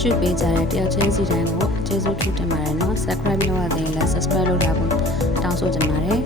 ရှုပေးကြတဲ့တယောက်ချင်းစီတိုင်းကိုကျေးဇူးထူးတင်ပါတယ်နော် subscribe လုပ်ရသေးရင်လည်း subscribe လုပ်တာကိုတောင်းဆိုချင်ပါတယ်